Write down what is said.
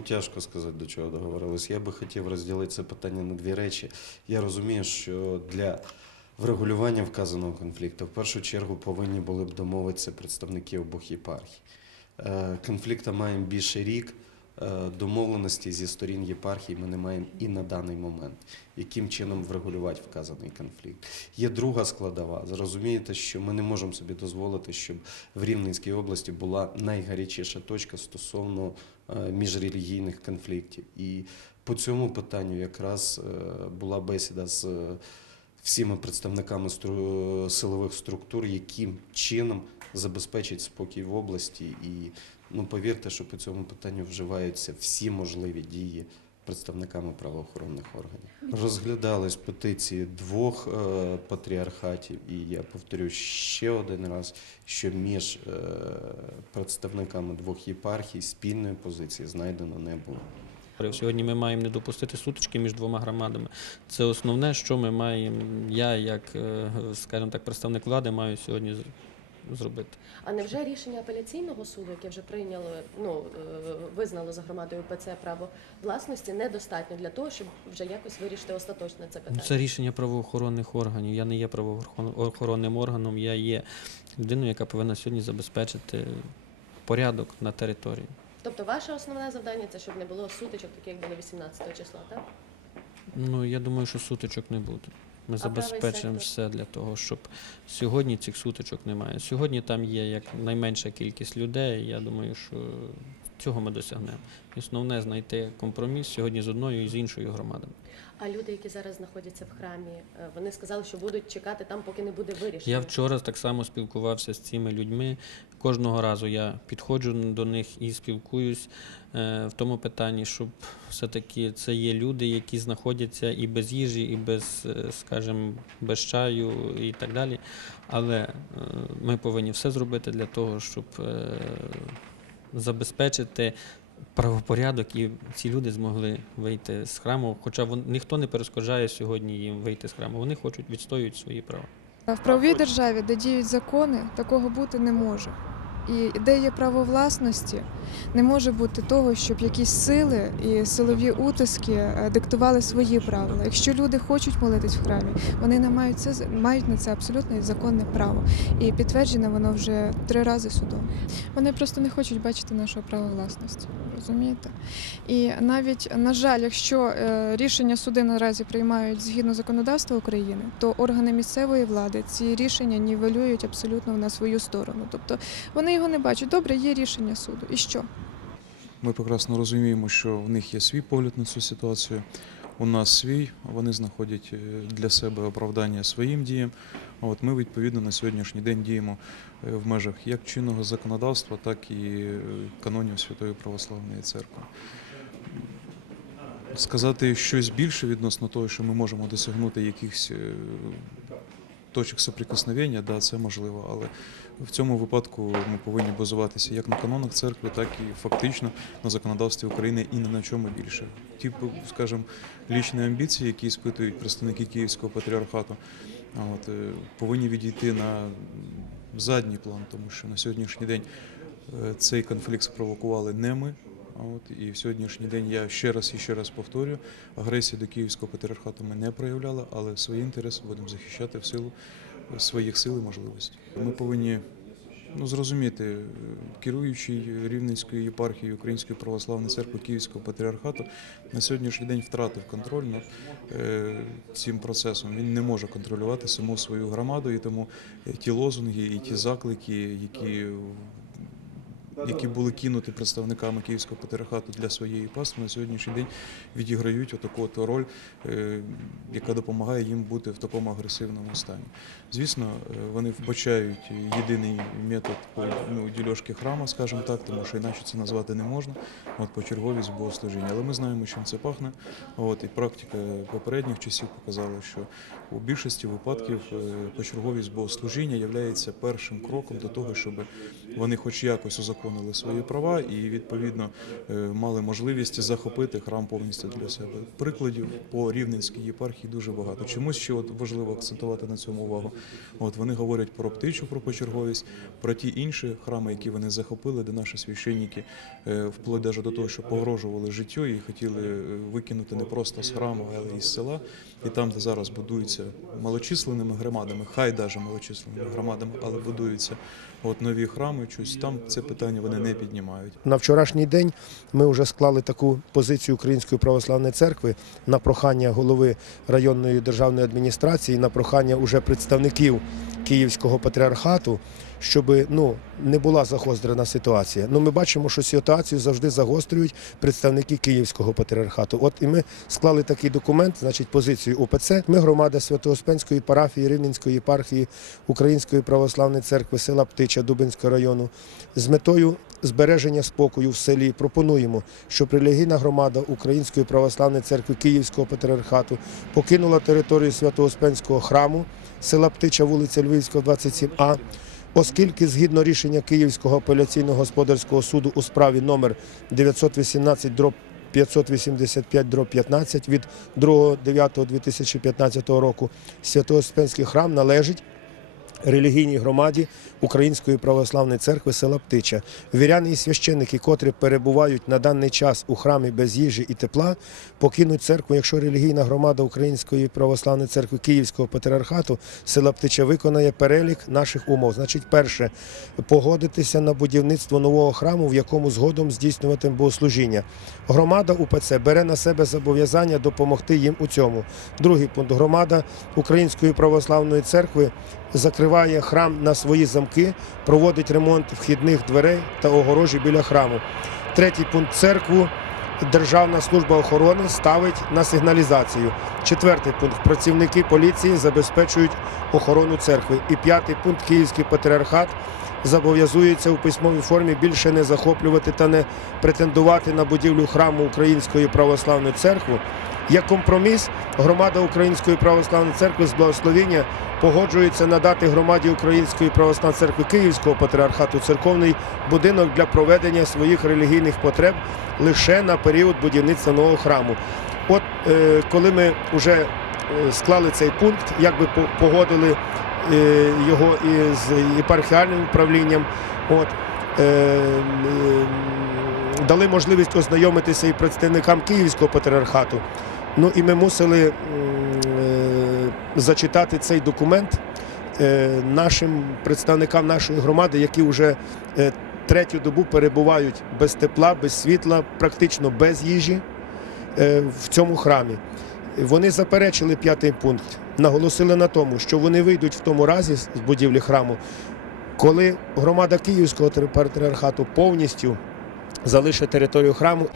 тяжко сказати, до чого договорились. Я би хотів розділити це питання на дві речі. Я розумію, що для врегулювання вказаного конфлікту в першу чергу повинні були б домовитися представники обох єпархій. Е, Конфлікта маємо більше рік. Е, Домовленості зі сторін єпархії ми не маємо і на даний момент, яким чином врегулювати вказаний конфлікт. Є друга складова. Зрозумієте, що ми не можемо собі дозволити, щоб в Рівненській області була найгарячіша точка стосовно е, міжрелігійних конфліктів. І по цьому питанню якраз е, була бесіда з всіма представниками силових структур, яким чином забезпечить спокій в області. І ну повірте, що по цьому питанню вживаються всі можливі дії представниками правоохоронних органів. Розглядались петиції двох е, патріархатів, і я повторю ще один раз, що між е, представниками двох єпархій спільної позиції знайдено не було. Сьогодні ми маємо не допустити сутички між двома громадами. Це основне, що ми маємо. Я, як, е, скажімо так, представник влади, маю сьогодні зробити. А невже рішення апеляційного суду, яке вже прийняло, ну е, визнало за громадою ПЦ право власності, недостатньо для того, щоб вже якось вирішити остаточно це питання? Це рішення правоохоронних органів. Я не є правоохоронним органом, я є людиною, яка повинна сьогодні забезпечити порядок на території. Тобто, ваше основне завдання це щоб не було сутичок, таких як було 18 числа, так? Ну, я думаю, що сутичок не буде. Ми А забезпечимо все для того, щоб сьогодні цих сутичок немає. Сьогодні там є як найменша кількість людей. Я думаю, що цього ми досягнемо. Основне знайти компроміс сьогодні з одною і з іншою громадами. А люди, які зараз знаходяться в храмі, е, вони сказали, що будуть чекати там, поки не буде вирішено. Я вчора так само спілкувався з цими людьми. Кожного разу я підходжу до них і спілкуюсь е, в тому питанні, щоб все-таки це є люди, які знаходяться і без їжі, і без, е, скажімо, без чаю і так далі. Але ми повинні все зробити для того, щоб забезпечити правопорядок, і ці люди змогли вийти з храму. Хоча вон, ніхто не перешкоджає сьогодні їм вийти з храму. Вони хочуть відстоюють свої права. В правовій державі, де діють закони, такого бути не може. І де є право власності, не може бути того, щоб якісь сили і силові утиски е, диктували свої правила. Якщо люди хочуть молитись в храмі, вони не мають це мають на це абсолютно законне право. І підтверджене воно вже три рази судом. Вони просто не хочуть бачити нашого права власності. Розумієте? І навіть на жаль, якщо е, рішення суди наразі приймають згідно законодавства України, то органи місцевої влади ці рішення нівелюють абсолютно на свою сторону. Тобто вони його не бачать. Добре, є рішення суду. І що? Ми прекрасно розуміємо, що в них є свій погляд на цю ситуацію. У нас свій, вони знаходять е, для себе оправдання своїм діям. От ми відповідно на сьогоднішній день діємо е, в межах як чинного законодавства, так і е, канонів Святої Православної Церкви. Сказати щось більше відносно того, що ми можемо досягнути якихось точок соприкосновення, да, це можливо, але в цьому випадку ми повинні базуватися як на канонах церкви, так і фактично на законодавстві України і не на чому більше. Ті, скажімо, лічні амбіції, які іспитують представники Київського патріархату, от, е, повинні відійти на задній план, тому що на сьогоднішній день е, цей конфлікт спровокували не ми. От і в сьогоднішній день я ще раз і ще раз повторюю, агресії до Київського патріархату ми не проявляли, але свої інтереси будемо захищати в силу своїх сил і можливостей. Ми повинні ну, зрозуміти, е, керуючий Рівненською єпархією Української православної церкви Київського патріархату на сьогоднішній день втратив контроль над е, цим процесом. Він не може контролювати саму свою громаду, і тому е, ті лозунги і ті заклики, які які були кинуті представниками Київського патріархату для своєї пастви, на сьогоднішній день відіграють отаку от роль, е, яка допомагає їм бути в такому агресивному стані. Звісно, е, вони вбачають єдиний метод ну, дільошки храма, скажімо так, тому що іначе це назвати не можна. От почерговість богослужіння. Але ми знаємо, чим це пахне. От і практика попередніх часів показала, що у більшості випадків е, почерговість богослужіння є першим кроком до того, щоб вони хоч якось узаконили узаконили свої права і відповідно е, мали можливість захопити храм повністю для себе. Прикладів по Рівненській єпархії дуже багато. Чомусь ще от важливо акцентувати на цьому увагу. От вони говорять про птичу пропочерговість, про ті інші храми, які вони захопили, де наші священники е, вплоть даже до того, що погрожували життю і хотіли е, викинути не просто з храму, але і з села. І там, де зараз будуються малочисленними громадами, хай даже малочисленними громадами, але будуються от нові храми, щось там це питання вони не піднімають. На вчорашній день ми вже склали таку позицію Української православної церкви на прохання голови районної державної адміністрації, на прохання уже представників Київського патріархату, щоб ну не була загострена ситуація. Ну ми бачимо, що ситуацію завжди загострюють представники Київського патріархату. От і ми склали такий документ, значить, позицію УПЦ. Ми громада Свято-Успенської парафії Рівненської єпархії Української православної церкви села Птича Дубинського району з метою збереження спокою в селі пропонуємо, щоб релігійна громада Української православної церкви Київського патріархату покинула територію Свято-Успенського храму села Птича, вулиця Львівська, 27А, оскільки згідно рішення Київського апеляційного господарського суду у справі номер 918 дроб 585 дроб 15 від 2.9.2015 року Свято-Успенський храм належить релігійній громаді Української православної церкви села Птича. Віряни і священники, котрі перебувають на даний час у храмі без їжі і тепла, покинуть церкву, якщо релігійна громада Української православної церкви Київського патріархату села Птича виконає перелік наших умов. Значить, перше погодитися на будівництво нового храму, в якому згодом здійснюватиме богослужіння. Громада УПЦ бере на себе зобов'язання допомогти їм у цьому. Другий пункт громада Української православної церкви закриває храм на свої замки, проводить ремонт вхідних дверей та огорожі біля храму. Третій пункт церкву. Державна служба охорони ставить на сигналізацію. Четвертий пункт працівники поліції забезпечують охорону церкви. І п'ятий пункт Київський патріархат зобов'язується у письмовій формі більше не захоплювати та не претендувати на будівлю храму Української православної церкви. Як компроміс, громада Української православної церкви з благословіння погоджується надати громаді Української православної церкви Київського патріархату церковний будинок для проведення своїх релігійних потреб лише на період будівництва нового храму. От е, коли ми вже е, склали цей пункт, якби по- погодили е, його із єпархіальним управлінням, от, е, е, дали можливість ознайомитися і представникам Київського патріархату. Ну і ми мусили е, зачитати цей документ е, нашим представникам нашої громади, які вже е, третю добу перебувають без тепла, без світла, практично без їжі в цьому храмі. Вони заперечили п'ятий пункт, наголосили на тому, що вони вийдуть в тому разі з будівлі храму, коли громада Київського патріархату повністю залишить територію храму.